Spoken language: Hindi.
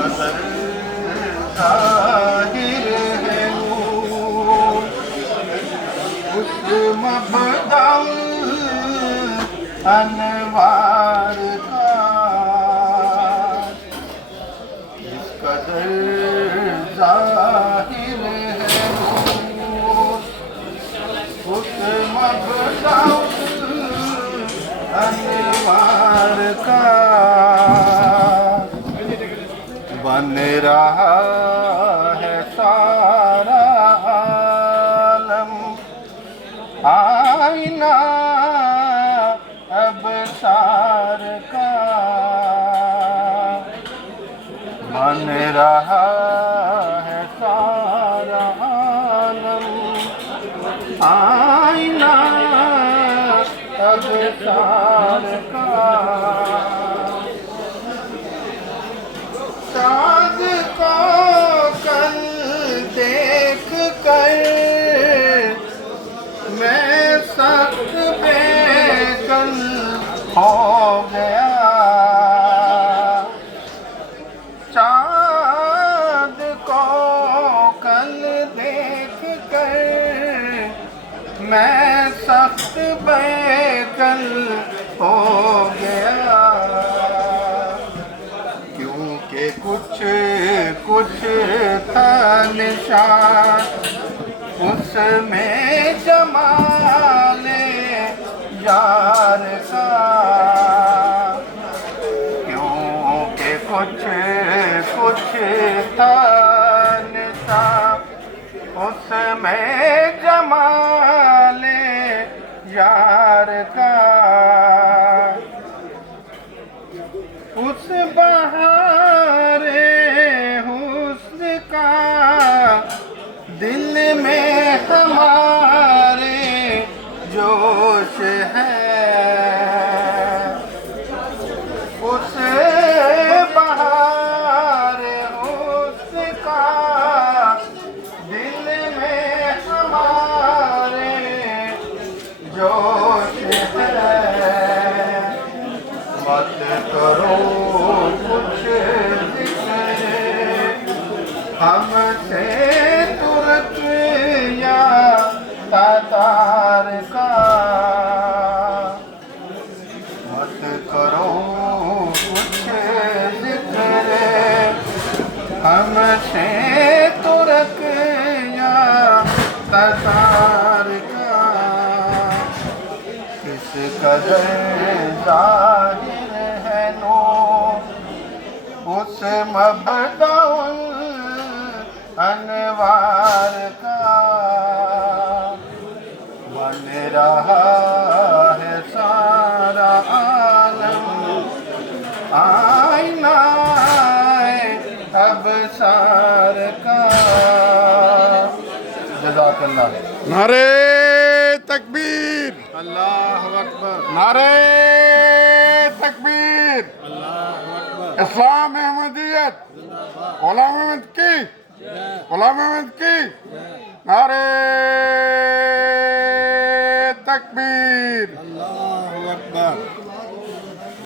कदर जाहिर है नूर उस मबदअ अनवार का, इस कदर जाहिर है नूर उस मबदअ अनवार का। बन रहा है सारा आलम आईना अबसार का, बन रहा है सारा आलम आईना अबसार का। चाँद को कल देख कर मैं सख्त बेकल हो गया, चाँद को कल देख कर मैं सख्त बेकल हो गया, क्योंकि कुछ कुछ था निशान उसमें जमाले यार का, क्योंकि कुछ कुछ था निशान उसमें जमाले यार का। उस बहारे हुस्न का दिल में हमारे जोश है, उस बहारे हुस्न का दिल में हमारे जोश है। मत करो कुछ जिक्र हमसे तुरक या तातार का, मत करो कुछ जिक्र हमसे तुरक या तातार का। किस कदर जाहिर है नूर उस मबदअ अनवार का, बन रहा है सारा आलम आईना अबसार का। जज़ाकल्लाह। नारे तकबीर, अल्लाहु अकबर। नारे तकबीर, इस्लाम अहमदियत, गुलाम अहमद की, गुलाम अहमद की, नारे तकबीर।